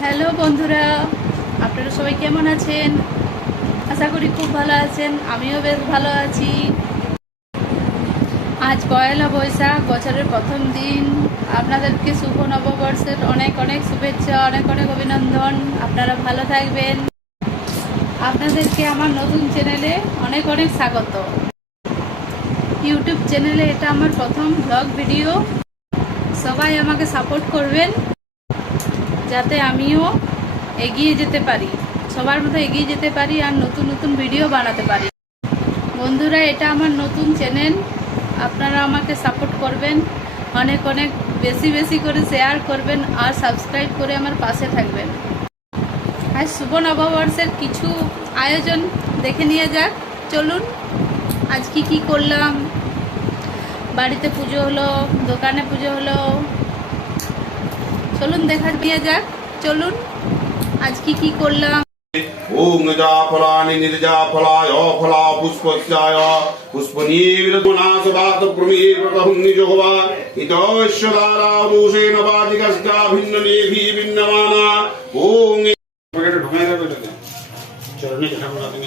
Hello বন্ধুরা, আপনারা সবাই কেমন আছেন? আশা করি খুব ভালো আছেন, আমিও বেশ ভালো আছি। আজ পয়লা বৈশাখ, বছরের প্রথম দিন। আপনাদেরকে শুভ নববর্ষের অনেক অনেক শুভেচ্ছা, অনেক অনেক অভিনন্দন। আপনারা ভালো থাকবেন। আপনাদেরকে আমার নতুন চ্যানেলে অনেক অনেক স্বাগত। ইউটিউব চ্যানেলে এটা আমার প্রথম ব্লগ ভিডিও সবাই আমাকে সাপোর্ট করবেন। যাতে আমিও এগিয়ে যেতে পারি। সবার মতো এগিয়ে যেতে পারি আর নতুন নতুন ভিডিও বানাতে পারি। বন্ধুরা, এটা আমার নতুন চ্যানেল আপনারা আমাকে সাপোর্ট করবেন, অনেক অনেক বেশি বেশি করে শেয়ার করবেন আর সাবস্ক্রাইব করে আমার পাশে থাকবেন। আর শুভ নববর্ষের কিছু আয়োজন দেখে নিয়ে যাক। চলুন, আজকে কি করলাম? বাড়িতে পুজো হলো, দোকানে পুজো হলো চলুন দেখা দিয়ে যাক। চলুন আজকে কি করলাম? ওম যা ফলানি অফলা পুষ্পস্যায় পুষ্পনীবিরদুনাশ বাত প্রমীব্রতহুম নিযোগবা হিতৈশ্বদারা অবুষেণ ভিন্ন নেভি ভিন্নমানা। ওম পকেটে ঢুকাই দেবে চরণে কথা বলা তুমি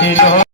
其中。